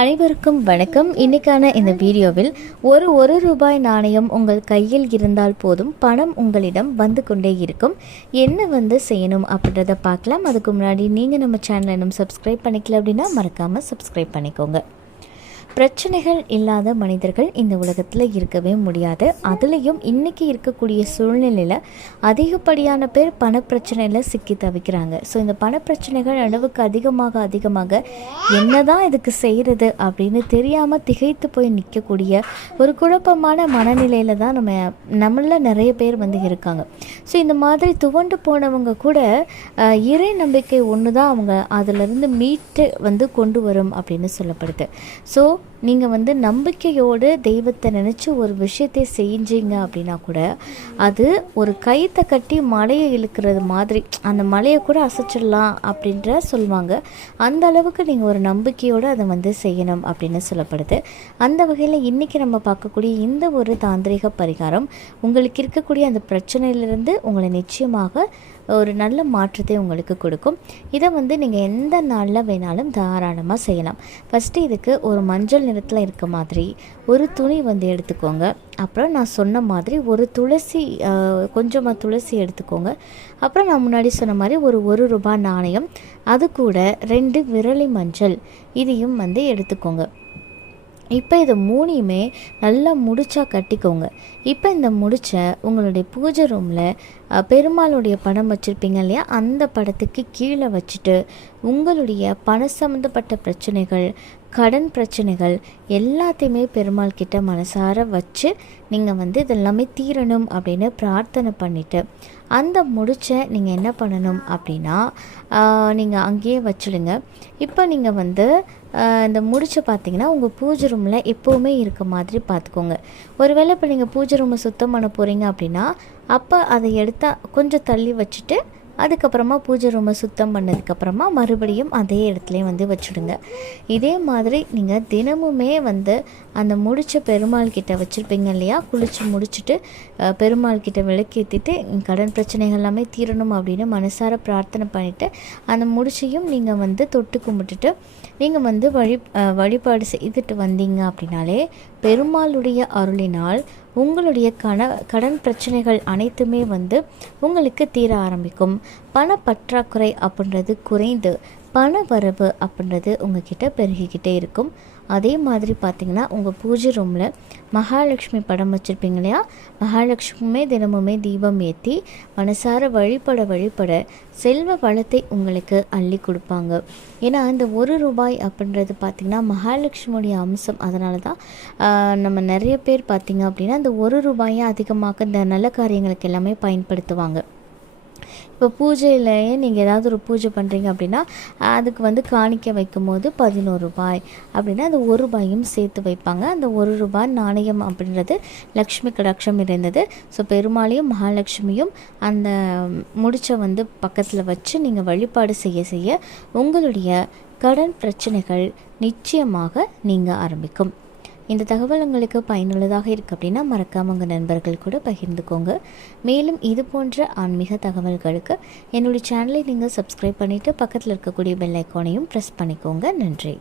அனைவருக்கும் வணக்கம். இன்னைக்கான இந்த வீடியோவில் ஒரு ரூபாய் நாணயம் உங்கள் கையில் இருந்தால் போதும், பணம் உங்களிடம் வந்து கொண்டே இருக்கும். என்ன செய்யணும் அப்படின்றத பார்க்கலாம். அதுக்கு முன்னாடி நீங்கள் நம்ம சேனலை இன்னும் சப்ஸ்கிரைப் பண்ணிக்கல அப்படின்னா மறக்காமல் சப்ஸ்கிரைப் பண்ணிக்கோங்க. பிரச்சனைகள் இல்லாத மனிதர்கள் இந்த உலகத்தில் இருக்கவே முடியாது. அதுலேயும் இன்றைக்கி இருக்கக்கூடிய சூழ்நிலையில் அதிகப்படியான பேர் பணப்பிரச்சனையில் சிக்கி தவிக்கிறாங்க. ஸோ இந்த பணப்பிரச்சனைகள் அளவுக்கு அதிகமாக என்னதான் இதுக்கு செய்கிறது அப்படின்னு தெரியாமல் திகைத்து போய் நிற்கக்கூடிய ஒரு குழப்பமான மனநிலையில் தான் நம்மளில் நிறைய பேர் இருக்காங்க. ஸோ இந்த மாதிரி துவண்டு போனவங்க கூட இறை நம்பிக்கை ஒன்று தான் அவங்க அதிலிருந்து மீட்டு கொண்டு வரும் அப்படின்னு சொல்லப்படுது. ஸோ நீங்கள் நம்பிக்கையோடு தெய்வத்தை நினச்சி ஒரு விஷயத்தை செஞ்சீங்க அப்படின்னா கூட அது ஒரு கயித்தை கட்டி மலையை இழுக்கிறது மாதிரி அந்த மலையை கூட அசைச்சிடலாம் அப்படின்ற சொல்லுவாங்க. அந்த அளவுக்கு நீங்கள் ஒரு நம்பிக்கையோடு அதை செய்யணும் அப்படின்னு சொல்லப்படுது. அந்த வகையில் இன்றைக்கி நம்ம பார்க்கக்கூடிய இந்த ஒரு தாந்திரிக பரிகாரம் உங்களுக்கு இருக்கக்கூடிய அந்த பிரச்சனையிலிருந்து உங்களை நிச்சயமாக ஒரு நல்ல மாற்றத்தை உங்களுக்கு கொடுக்கும். இதை நீங்கள் எந்த நாளில் வேணாலும் தாராளமாக செய்யலாம். ஃபஸ்ட்டு இதுக்கு ஒரு மஞ்சள் நிறத்தில் இருக்க மாதிரி ஒரு துணி எடுத்துக்கோங்க. அப்புறம் நான் சொன்ன மாதிரி ஒரு துளசி, கொஞ்சமாக துளசி எடுத்துக்கோங்க. அப்புறம் நான் முன்னாடி சொன்ன மாதிரி ஒரு ரூபாய் நாணயம், அது கூட 2 விரலி மஞ்சள் இதையும் எடுத்துக்கோங்க. இப்போ இதை மூணையுமே நல்லா முடிச்சா கட்டிக்கோங்க. இப்போ இந்த முடிச்சை உங்களுடைய பூஜை ரூமில் பெருமாளுடைய படம் வச்சுருப்பீங்க இல்லையா, அந்த படத்துக்கு கீழே வச்சுட்டு உங்களுடைய பண சம்மந்தப்பட்ட பிரச்சனைகள், கடன் பிரச்சனைகள் எல்லாத்தையுமே பெருமாள் கிட்ட மனசார வச்சு நீங்கள் இதெல்லாமே தீரணும் அப்படின்னு பிரார்த்தனை பண்ணிவிட்டு அந்த முடிச்சை நீங்கள் என்ன பண்ணணும் அப்படின்னா நீங்கள் அங்கேயே வச்சுடுங்க. இப்போ நீங்கள் இந்த முடிச்சை பார்த்தீங்கன்னா உங்கள் பூஜை ரூமில் எப்போவுமே இருக்க மாதிரி பார்த்துக்கோங்க. ஒருவேளை இப்போ நீங்கள் பூஜை ரூமை சுத்தம் பண்ண போகிறீங்க அப்படின்னா அப்போ அதை எடுத்தால் கொஞ்சம் தள்ளி வச்சுட்டு அதுக்கப்புறமா பூஜை ரூமை சுத்தம் பண்ணதுக்கப்புறமா மறுபடியும் அதே இடத்துலையும் வச்சுடுங்க. இதே மாதிரி நீங்கள் தினமுமே அந்த முடிச்ச பெருமாள் கிட்ட வச்சுருப்பீங்க இல்லையா, குளித்து முடிச்சுட்டு பெருமாள் கிட்ட விளக்கேற்றிட்டு கடன் பிரச்சனைகள் எல்லாமே தீரணும் அப்படின்னு மனசார பிரார்த்தனை பண்ணிவிட்டு அந்த முடிச்சையும் நீங்கள் தொட்டு கும்பிட்டுட்டு நீங்கள் வழிபாடு செய்துட்டு வந்தீங்க அப்படின்னாலே பெருமாளுடைய அருளினால் உங்களுடைய கடன் பிரச்சனைகள் அனைத்துமே உங்களுக்கு தீர ஆரம்பிக்கும். பணப்பற்றாக்குறை அப்படின்றது குறைந்து பண வரவு அப்படின்றது உங்ககிட்ட பெருகிக்கிட்டே இருக்கும். அதே மாதிரி பார்த்திங்கன்னா உங்கள் பூஜை ரூமில் மகாலட்சுமி படம் வச்சுருப்பீங்க இல்லையா, மகாலட்சுமியுமே தினமுமே தீபம் ஏற்றி மனசார வழிபட செல்வ வளத்தை உங்களுக்கு அள்ளி கொடுப்பாங்க. ஏன்னா இந்த ரூபாய் அப்படின்றது பார்த்திங்கன்னா மகாலட்சுமியுடைய அம்சம். அதனால தான் நம்ம நிறைய பேர் பார்த்திங்க அப்படின்னா இந்த ரூபாயை அதிகமாக இந்த நல்ல காரியங்களுக்கு எல்லாமே பயன்படுத்துவாங்க. இப்போ பூஜையிலேயே நீங்கள் ஏதாவது ஒரு பூஜை பண்ணுறீங்க அப்படின்னா அதுக்கு காணிக்க வைக்கும் போது 11 ரூபாய் அப்படின்னா அந்த ரூபாயும் சேர்த்து வைப்பாங்க. அந்த ரூபாய் நாணயம் அப்படின்றது லக்ஷ்மி கடாட்சம் இருந்தது. ஸோ பெருமாளையும் மகாலட்சுமியும் அந்த முடிச்சை பக்கத்தில் வச்சு நீங்கள் வழிபாடு செய்ய உங்களுடைய கடன் பிரச்சனைகள் நிச்சயமாக நீங்க ஆரம்பிக்கும். இந்த தகவல் உங்களுக்கு பயனுள்ளதாக இருக்குது அப்படின்னா மறக்காமல் உங்கள் நண்பர்கள் கூட பகிர்ந்துக்கோங்க. மேலும் இது போன்ற ஆன்மீக தகவல்களுக்கு என்னுடைய சேனலை நீங்கள் சப்ஸ்கிரைப் பண்ணிவிட்டு பக்கத்தில் இருக்கக்கூடிய பெல் ஐக்கானையும் ப்ரெஸ் பண்ணிக்கோங்க. நன்றி.